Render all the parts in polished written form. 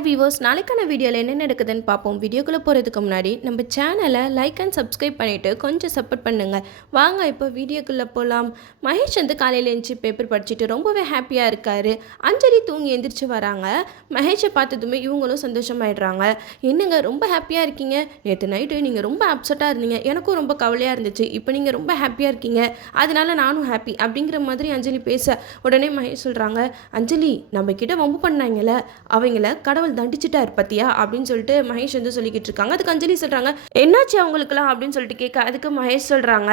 Hi viewers, நாளைக்கான வீடியோவில் என்ன நடக்குதுன்னு பார்ப்போம். வீடியோக்குள்ளே போகிறதுக்கு முன்னாடி நம்ம சேனலை லைக் அண்ட் சப்ஸ்கிரைப் பண்ணிவிட்டு கொஞ்சம் சப்போர்ட் பண்ணுங்கள். வாங்க இப்போ வீடியோக்குள்ளே போகலாம். மகேஷ் வந்து காலையில் எழுந்துச்சி பேப்பர் படிச்சுட்டு ரொம்பவே ஹாப்பியாக இருக்கார். அஞ்சலி தூங்கி எந்திரிச்சு வராங்க. மகேஷை பார்த்ததுமே இவங்களும் சந்தோஷமாயிடுறாங்க. என்னங்க ரொம்ப ஹாப்பியாக இருக்கீங்க? நேற்று நைட்டு நீங்கள் ரொம்ப அப்செட்டாக இருந்தீங்க, எனக்கும் ரொம்ப கவலையாக இருந்துச்சு. இப்போ நீங்கள் ரொம்ப ஹாப்பியாக இருக்கீங்க, அதனால நானும் ஹாப்பி அப்படிங்கிற மாதிரி அஞ்சலி பேச உடனே மகேஷ் சொல்கிறாங்க, அஞ்சலி நம்ம கிட்ட வம்பு பண்ணாங்கல்ல, அவங்கள கடவுள் தண்டிச்சிட்டார் பத்தியா அப்படின்னு சொல்லிட்டு மகேஷ் வந்து சொல்லிக்கிட்டு இருக்காங்க. அதுக்கு அஞ்சலி சொல்கிறாங்க, என்னாச்சு அவங்களுக்குலாம் அப்படின்னு சொல்லிட்டு கேட்க, அதுக்கு மகேஷ் சொல்கிறாங்க,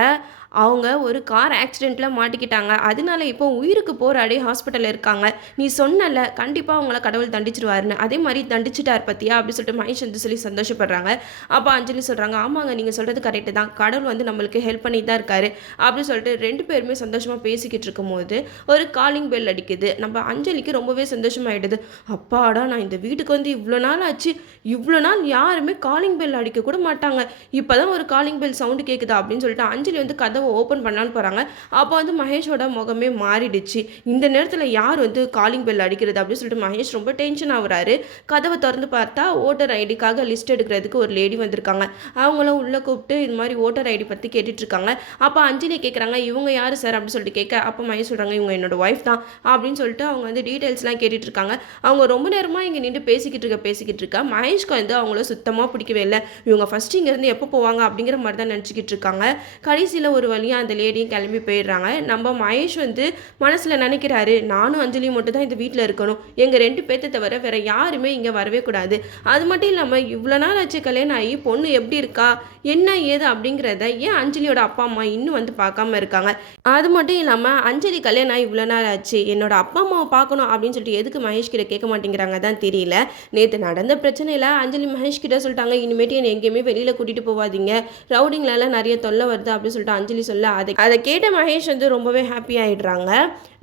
அவங்க ஒரு கார் ஆக்சிடெண்ட்டில் மாட்டிக்கிட்டாங்க, அதனால இப்போ உயிருக்கு போராடி ஹாஸ்பிட்டலில் இருக்காங்க. நீ சொன்னல கண்டிப்பாக அவங்கள கடவுள் தண்டிச்சிருவாருன்னு, அதே மாதிரி தண்டிச்சிட்டார் பத்தியா அப்படின்னு சொல்லிட்டு மகேஷ் வந்து சொல்லி சந்தோஷப்படுறாங்க. அப்போ அஞ்சலி சொல்கிறாங்க, ஆமாங்க நீங்கள் சொல்கிறது கரெக்டு தான், கடவுள் வந்து நம்மளுக்கு ஹெல்ப் பண்ணி தான் இருக்காரு அப்படின்னு சொல்லிட்டு ரெண்டு பேருமே சந்தோஷமாக பேசிக்கிட்டு இருக்கும்போது ஒரு காலிங் பெல் அடிக்குது. நம்ம அஞ்சலிக்கு ரொம்பவே சந்தோஷமாயிடுது. அப்பாடா, நான் இந்த வீட்டுக்கு வந்து இவ்வளோ நாள் ஆச்சு, இவ்வளோ நாள் யாருமே காலிங் பெல் அடிக்க கூட மாட்டாங்க, இப்போ தான் ஒரு காலிங் பெல் சவுண்டு கேட்குதா அப்படின்னு சொல்லிட்டு அஞ்சலி வந்து கதவை ஓப்பன் பண்ணலான்னு போகிறாங்க. அப்போ வந்து மகேஷோட முகமே மாறிடுச்சு. இந்த நேரத்தில் யார் வந்து காலிங் பெல் அடிக்கிறது அப்படின்னு சொல்லிட்டு மகேஷ் ரொம்ப டென்ஷன் ஆகுறாரு. கதவை திறந்து பார்த்தா ஓட்டர் ஐடிக்காக லிஸ்ட் எடுக்கிறதுக்கு ஒரு லேடி வந்திருக்காங்க. அவங்களும் உள்ளே கூப்பிட்டு இது மாதிரி ஓட்டர் ஐடி பற்றி கேட்டுட்டு இருக்காங்க. அப்போ அஞ்சலி கேட்குறாங்க, இவங்க யார் சார் அப்படின்னு சொல்லிட்டு கேட்க, அப்போ மகேஷ் சொல்கிறாங்க, இவங்க என்னோட ஒய்ஃப் தான் அப்படின்னு சொல்லிட்டு அவங்க வந்து டீட்டெயில்ஸ்லாம் கேட்டுட்டு இருக்காங்க. அவங்க ரொம்ப நேரமாக இங்கே நின்று பேசிக்கிட்டு இருக்கா. மகேஷ்க்கு வந்து அவங்கள சுத்தமாக பிடிக்கவே இல்லை. இவங்க ஃபஸ்ட்டு இங்கேருந்து எப்போ போவாங்க அப்படிங்கிற மாதிரி தான் நினச்சிக்கிட்டு இருக்காங்க. கடைசியில் ஒரு வழியாக அந்த லேடியும் கிளம்பி போயிடுறாங்க. நம்ம மகேஷ் வந்து மனசில் நினைக்கிறாரு, நானும் அஞ்சலி மட்டும் தான் இந்த வீட்டில் இருக்கணும், எங்கள் ரெண்டு பேர்த்த தவிர வேறு யாருமே இங்கே வரவே கூடாது. அது மட்டும் இல்லாமல் இவ்வளோ நாள் ஆச்சு கல்யாணம் ஆகி, பொண்ணு எப்படி இருக்கா என்ன ஏது அப்படிங்கிறத ஏன் அஞ்சலியோட அப்பா அம்மா இன்னும் வந்து பார்க்காம இருக்காங்க. அது மட்டும் இல்லாமல் அஞ்சலி கல்யாணம் ஆகி இவ்வளோ நாள் ஆச்சு, என்னோட அப்பா அம்மாவை பார்க்கணும் அப்படின்னு சொல்லிட்டு எதுக்கு மகேஷ் கிட்ட கேட்க மாட்டேங்கிறாங்க தான் தெரியல. நேற்று நடந்த பிரச்சனையில் அஞ்சலி மகேஷ் கிட்ட சொல்லிட்டாங்க, இனிமேட்டு என்னை எங்கேயுமே வெளியில் கூட்டிகிட்டு போவாதீங்க, ரவுடிங்லாம் நிறைய தொல்லை வருது அப்படின்னு சொல்லிட்டு அஞ்சலி சொல்ல, அதை கேட்ட மகேஷ் வந்து ரொம்பவே ஹாப்பி ஆகிடுறாங்க.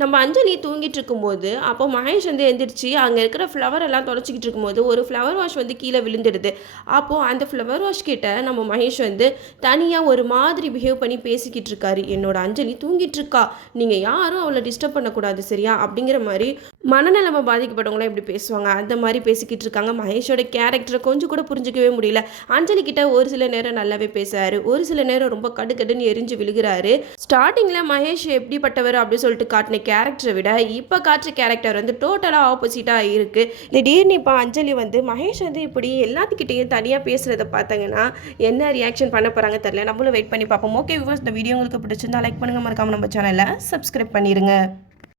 நம்ம அஞ்சலி தூங்கிட்டு இருக்கும்போது அப்போ மகேஷ் வந்து எந்திரிச்சு அங்கே இருக்கிற ஃப்ளவர் எல்லாம் தொடச்சிக்கிட்டு இருக்கும்போது ஒரு ஃப்ளவர் வாஷ் வந்து கீழே விழுந்துடுது. அப்போது அந்த ஃப்ளவர் வாஷ் கிட்ட நம்ம மகேஷ் வந்து தனியாக ஒரு மாதிரி பிஹேவ் பண்ணி பேசிக்கிட்டு இருக்காரு. என்னோட அஞ்சலி தூங்கிட்டு இருக்கா, நீங்கள் யாரும் அவளை டிஸ்டர்ப் பண்ணக்கூடாது சரியா அப்படிங்கிற மாதிரி மனநலமை பாதிக்கப்பட்டவங்களாம் எப்படி பேசுவாங்க அந்த மாதிரி பேசிக்கிட்டு இருக்காங்க. மகேஷோட கேரக்டரை கொஞ்சம் கூட புரிஞ்சிக்கவே முடியல. அஞ்சலி கிட்ட ஒரு சில நேரம் நல்லாவே பேசுறாரு, ஒரு சில நேரம் ரொம்ப கடுக்கடுன்னு எரிஞ்சு விழுகிறாரு. ஸ்டார்டிங்கில் மகேஷ் எப்படிப்பட்டவர் அப்படின்னு சொல்லிட்டு காட்டின கேரக்டரை விட இப்போ காட்டுற கேரக்டர் வந்து டோட்டலாக ஆப்போசிட்டாக இருக்குது. திடீர்னு இப்போ அஞ்சலி வந்து மகேஷ் வந்து இப்படி எல்லாத்துக்கிட்டையும் தனியாக பேசுகிறத பார்த்தாங்கன்னா என்ன ரியாக்ஷன் பண்ண போகிறாங்க தெரியல. நம்மளும் வெயிட் பண்ணி பார்ப்போம். ஓகே வியூவர்ஸ், இந்த வீடியோ உங்களுக்கு பிடிச்சிருந்தா லைக் பண்ணுங்கள், மறக்காமல் நம்ம சேனலை சப்ஸ்கிரைப் பண்ணிடுங்க.